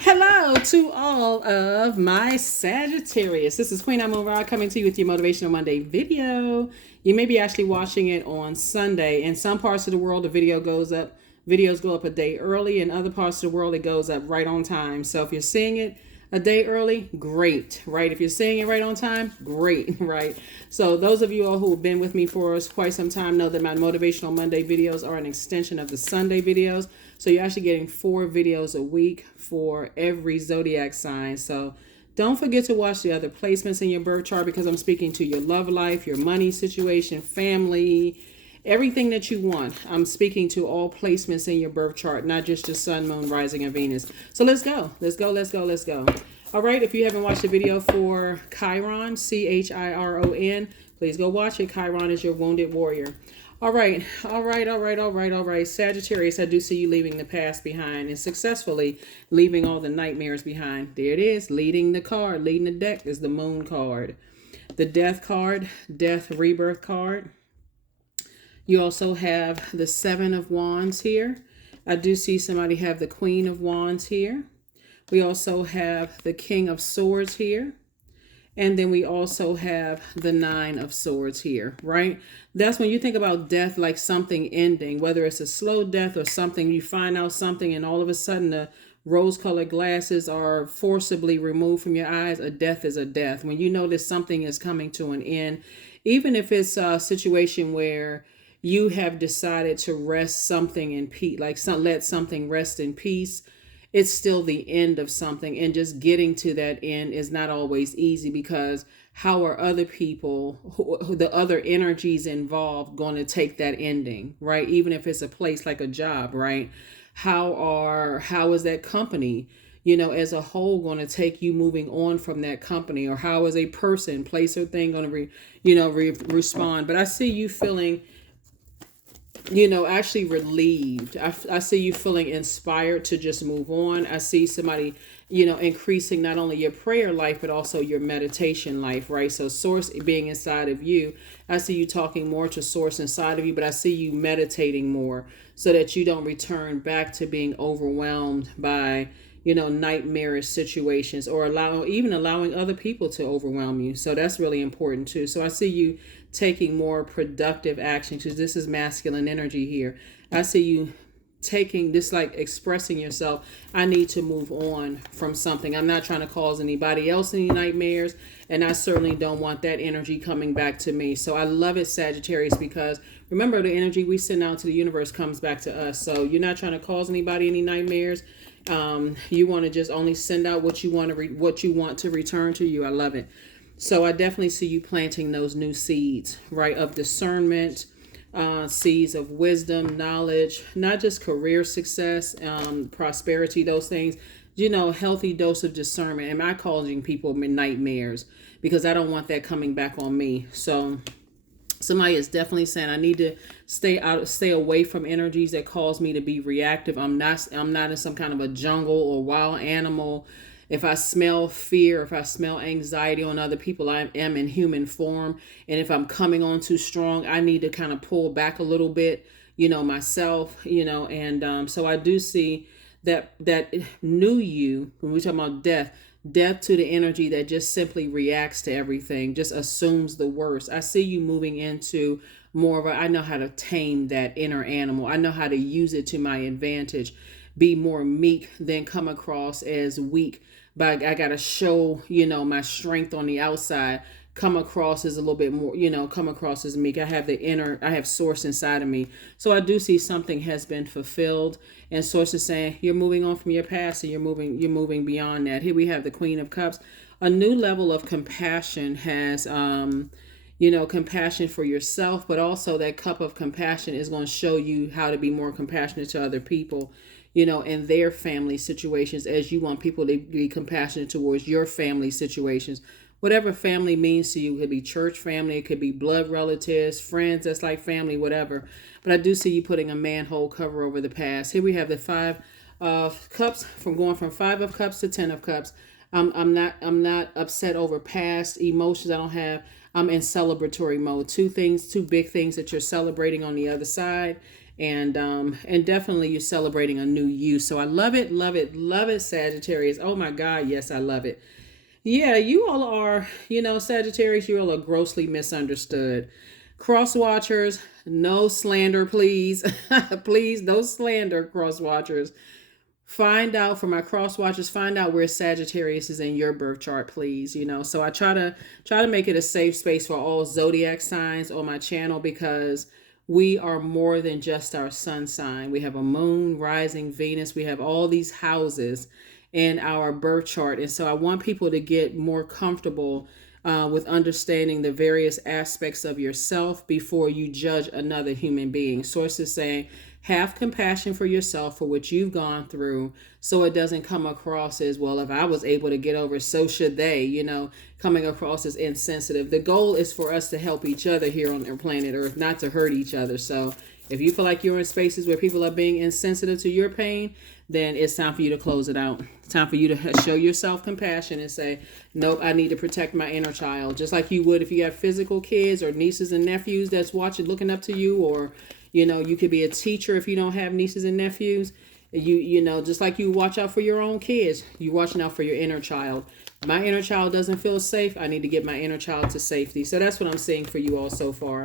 Hello to all of my Sagittarius. This is Queen Amun Ra coming to you with your Motivational Monday video. You may be actually watching it on Sunday. In some parts of the world, the videos go up a day early. In other parts of the world, it goes up right on time. So if you're seeing it a day early, great, right? If you're seeing it right on time, great, right? So those of you all who have been with me for quite some time know that my Motivational Monday videos are an extension of the Sunday videos. So you're actually getting 4 videos a week for every zodiac sign. So don't forget to watch the other placements in your birth chart, because I'm speaking to your love life, your money situation, family, everything that you want. I'm speaking to all placements in your birth chart, not just your sun, moon, rising, and Venus. So let's go. All right, if you haven't watched the video for Chiron, Chiron, please go watch it. Chiron is your wounded warrior. All right. Sagittarius, I do see you leaving the past behind and successfully leaving all the nightmares behind. There it is. Leading the deck is the moon card. The death card, death rebirth card. You also have the 7 of Wands here. I do see somebody have the Queen of Wands here. We also have the King of Swords here. And then we also have the 9 of Swords here, right? That's when you think about death like something ending, whether it's a slow death or something, you find out something and all of a sudden the rose-colored glasses are forcibly removed from your eyes. A death is a death. When you notice something is coming to an end, even if it's a situation where you have decided to rest something in peace, let something rest in peace, it's still the end of something. And just getting to that end is not always easy, because how are other people, the other energies involved, going to take that ending, right? Even if it's a place like a job, right? How is that company, as a whole, going to take you moving on from that company? Or how is a person, place, or thing going to respond? But I see you feeling actually relieved. I see you feeling inspired to just move on. I see somebody, increasing not only your prayer life, but also your meditation life, right? So source being inside of you. I see you talking more to source inside of you, but I see you meditating more so that you don't return back to being overwhelmed by, nightmarish situations, or allowing other people to overwhelm you. So that's really important too. So I see you taking more productive action, because this is masculine energy here. I see you taking this, like expressing yourself. I need to move on from something. I'm not trying to cause anybody else any nightmares, and I certainly don't want that energy coming back to me. So I love it, Sagittarius, because remember, the energy we send out to the universe comes back to us. So you're not trying to cause anybody any nightmares. You want to just only send out what you want to return to you. I love it. So I definitely see you planting those new seeds, right, of discernment, seeds of wisdom, knowledge, not just career success, prosperity, those things, healthy dose of discernment. Am I causing people nightmares? Because I don't want that coming back on me. So somebody is definitely saying, I need to stay away from energies that cause me to be reactive. I'm not in some kind of a jungle or wild animal. If I smell fear, if I smell anxiety on other people, I am in human form. And if I'm coming on too strong, I need to kind of pull back a little bit, myself, and so I do see that new you, when we talk about death to the energy that just simply reacts to everything, just assumes the worst. I see you moving into more of I know how to tame that inner animal. I know how to use it to my advantage. Be more meek than come across as weak. But I got to show, my strength on the outside. Come across as a little bit more, come across as meek. I have source inside of me. So I do see something has been fulfilled. And source is saying you're moving on from your past, and you're moving beyond that. Here we have the Queen of Cups. A new level of compassion has, compassion for yourself, but also that cup of compassion is going to show you how to be more compassionate to other people, in their family situations, as you want people to be compassionate towards your family situations. Whatever family means to you, it could be church family, it could be blood relatives, friends, that's like family, whatever. But I do see you putting a manhole cover over the past. Here we have the 5 of Cups, from going from 5 of Cups to 10 of Cups. I'm not upset over past emotions. I'm in celebratory mode. Two big things that you're celebrating on the other side. and definitely you're celebrating a new you. So I love it, love it, love it, Sagittarius. Oh my God, yes, I love it. Yeah, you all are, Sagittarius, you all are grossly misunderstood. Cross watchers, no slander, please. Please, no slander, cross watchers. Find out for my cross watchers, find out where Sagittarius is in your birth chart, please. So I try to make it a safe space for all zodiac signs on my channel, because we are more than just our sun sign. We have a moon, rising, Venus. We have all these houses in our birth chart. And so I want people to get more comfortable with understanding the various aspects of yourself before you judge another human being. Sources saying, have compassion for yourself for what you've gone through, so it doesn't come across as, well, if I was able to get over, so should they, coming across as insensitive. The goal is for us to help each other here on our planet Earth, not to hurt each other. So if you feel like you're in spaces where people are being insensitive to your pain, then it's time for you to close it out. It's time for you to show yourself compassion and say, nope, I need to protect my inner child. Just like you would if you have physical kids or nieces and nephews that's watching, looking up to you, or you could be a teacher if you don't have nieces and nephews. Just like you watch out for your own kids, you watching out for your inner child. My inner child doesn't feel safe. I need to get my inner child to safety. So that's what I'm seeing for you all so far.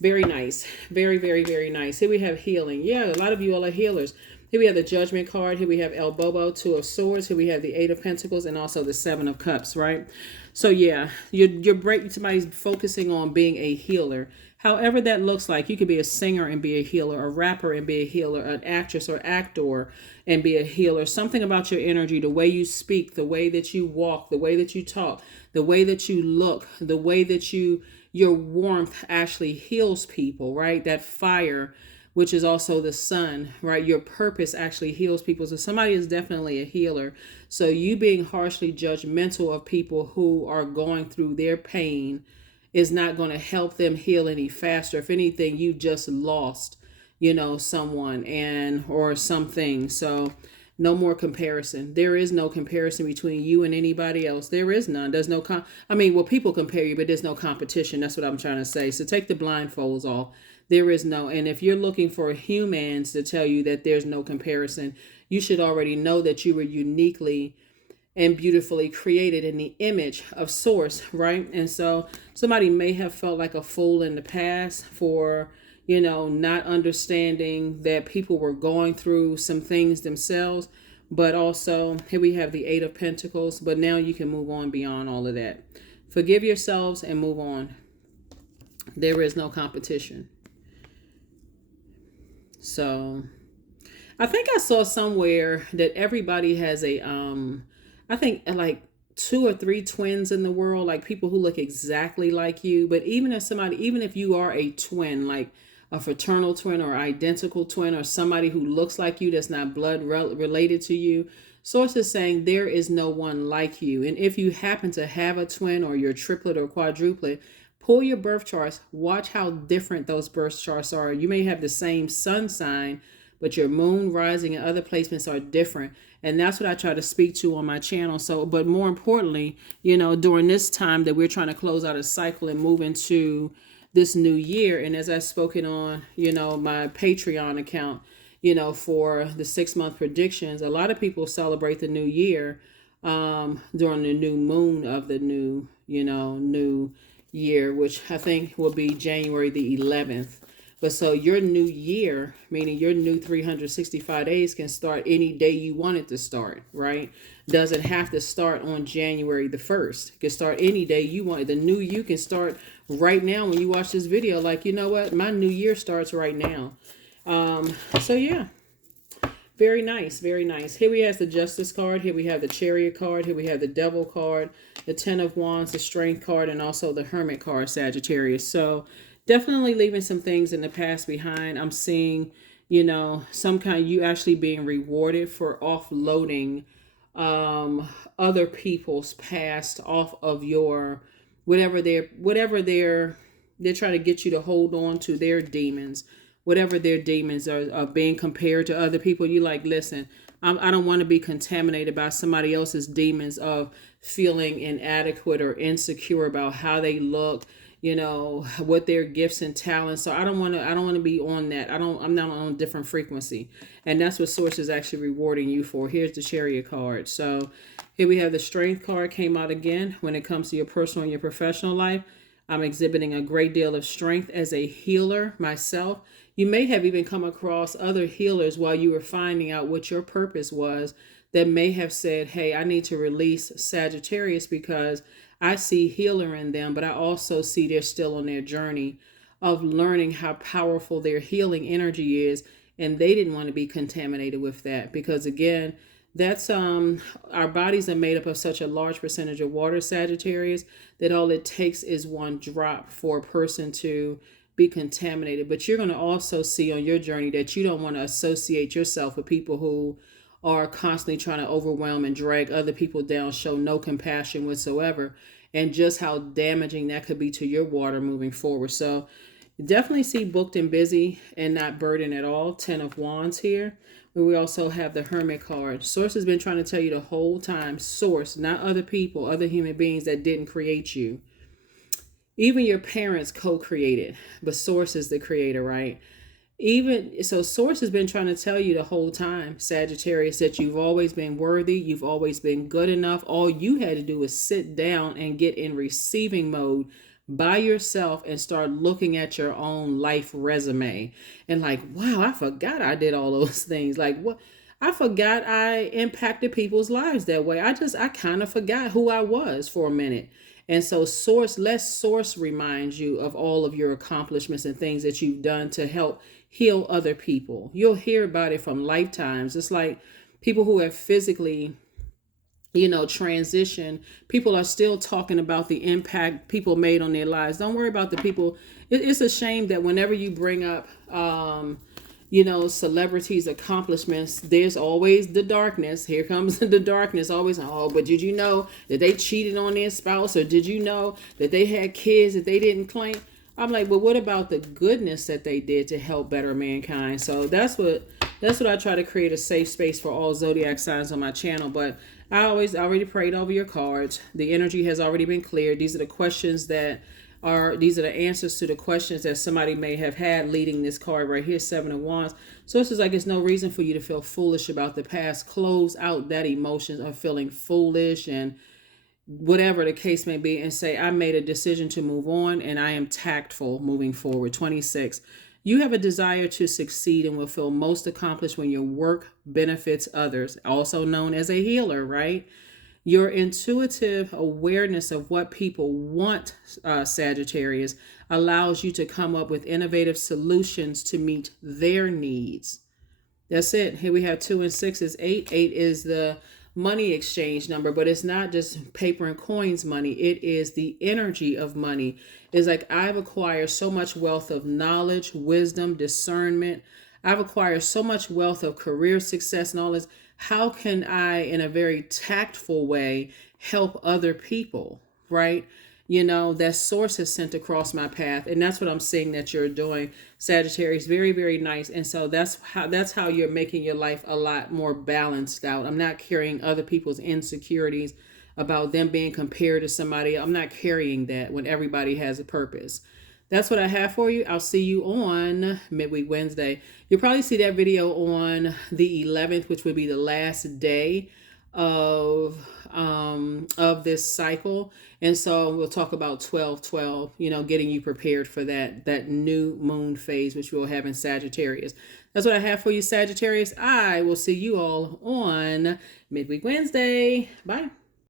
Very nice. Very, very, very nice. Here we have healing. Yeah, a lot of you all are healers. Here we have the Judgment card. Here we have El Bobo, Two of Swords. Here we have the Eight of Pentacles, and also the Seven of Cups, right? So yeah, you're breaking, somebody's focusing on being a healer. However that looks like. You could be a singer and be a healer, a rapper and be a healer, an actress or actor and be a healer. Something about your energy, the way you speak, the way that you walk, the way that you talk, the way that you look, the way that your warmth actually heals people, right? That fire, which is also the sun, right? Your purpose actually heals people. So somebody is definitely a healer. So you being harshly judgmental of people who are going through their pain is not going to help them heal any faster. If anything, you just lost, someone or something. So no more comparison. There is no comparison between you and anybody else. There is none. There's no people compare you, but there's no competition. That's what I'm trying to say. So take the blindfolds off. There is no, and if you're looking for humans to tell you that there's no comparison, you should already know that you were uniquely and beautifully created in the image of Source, right? And so somebody may have felt like a fool in the past for, not understanding that people were going through some things themselves. But also, here we have the Eight of Pentacles, but now you can move on beyond all of that. Forgive yourselves and move on. There is no competition. So I think I saw somewhere that everybody has I think like 2 or 3 twins in the world, like people who look exactly like you. But even if you are a twin, like a fraternal twin or identical twin, or somebody who looks like you that's not blood related to you, Source is saying there is no one like you. And if you happen to have a twin or you're triplet or quadruplet, pull your birth charts. Watch how different those birth charts are. You may have the same sun sign, but your moon, rising, and other placements are different. And that's what I try to speak to on my channel. So, but more importantly, during this time that we're trying to close out a cycle and move into this new year. And as I've spoken on, my Patreon account, for the 6-month predictions, a lot of people celebrate the new year during the new moon of the new year, which I think will be January the 11th. But so your new year, meaning your new 365 days, can start any day you want it to start, right? Doesn't have to start on January the 1st. It can start any day you want it. The new you can start right now when you watch this video. Like, you know what? My new year starts right now. So yeah, very nice, very nice. Here we have the Justice card. Here we have the Chariot card. Here we have the Devil card, the 10 of Wands, the Strength card, and also the Hermit card, Sagittarius. So definitely leaving some things in the past behind. I'm seeing, some kind, you actually being rewarded for offloading other people's past off of your, whatever they're trying to get you to hold on to, their demons. Whatever their demons are being compared to other people. You like, listen, I don't want to be contaminated by somebody else's demons of feeling inadequate or insecure about how they look, what their gifts and talents. So I don't want to be on that. I'm not on a different frequency. And that's what Source is actually rewarding you for. Here's the Chariot card. So here we have the Strength card came out again. When it comes to your personal and your professional life, I'm exhibiting a great deal of strength as a healer myself. You may have even come across other healers while you were finding out what your purpose was that may have said, hey, I need to release Sagittarius because I see healer in them, but I also see they're still on their journey of learning how powerful their healing energy is. And they didn't want to be contaminated with that because, again, that's our bodies are made up of such a large percentage of water, Sagittarius, that all it takes is one drop for a person to be contaminated. But you're going to also see on your journey that you don't want to associate yourself with people who are constantly trying to overwhelm and drag other people down, show no compassion whatsoever, and just how damaging that could be to your water moving forward. So definitely see booked and busy and not burdened at all. 10 of Wands here. But we also have the Hermit card. Source has been trying to tell you the whole time, Source, not other people, other human beings that didn't create you. Even your parents co-created, but Source is the creator, right? Source has been trying to tell you the whole time, Sagittarius, that you've always been worthy. You've always been good enough. All you had to do was sit down and get in receiving mode by yourself and start looking at your own life resume and like, wow, I forgot I did all those things. Like, what? I forgot I impacted people's lives that way. I kind of forgot who I was for a minute. And so let Source remind you of all of your accomplishments and things that you've done to help heal other people. You'll hear about it from lifetimes. It's like people who have physically, transition. People are still talking about the impact people made on their lives. Don't worry about the people. It's a shame that whenever you bring up, celebrities' accomplishments, there's always the darkness. Here comes the darkness. Always, but did you know that they cheated on their spouse? Or did you know that they had kids that they didn't claim? I'm like, but what about the goodness that they did to help better mankind? So that's what I try to create, a safe space for all zodiac signs on my channel. But I already prayed over your cards. The energy has already been cleared. These are the answers to the questions that somebody may have had leading this card right here, 7 of Wands. So it's just like, it's no reason for you to feel foolish about the past. Close out that emotion of feeling foolish and whatever the case may be, and say, I made a decision to move on and I am tactful moving forward. 26. You have a desire to succeed and will feel most accomplished when your work benefits others, also known as a healer, right? Your intuitive awareness of what people want, Sagittarius, allows you to come up with innovative solutions to meet their needs. That's it. Here we have 2 and 6 is 8. 8 is the money exchange number, but it's not just paper and coins money. It is the energy of money. It's like, I've acquired so much wealth of knowledge, wisdom, discernment. I've acquired so much wealth of career success and all this. How can I, in a very tactful way, help other people, right? That Source has sent across my path. And that's what I'm seeing that you're doing, Sagittarius. Very, very nice. And so that's how you're making your life a lot more balanced out. I'm not carrying other people's insecurities about them being compared to somebody. I'm not carrying that when everybody has a purpose. That's what I have for you. I'll see you on Midweek Wednesday. You'll probably see that video on the 11th, which would be the last day of this cycle. And so we'll talk about 12/12, getting you prepared for that new moon phase, which we'll have in Sagittarius. That's what I have for you, Sagittarius. I will see you all on Midweek Wednesday. Bye.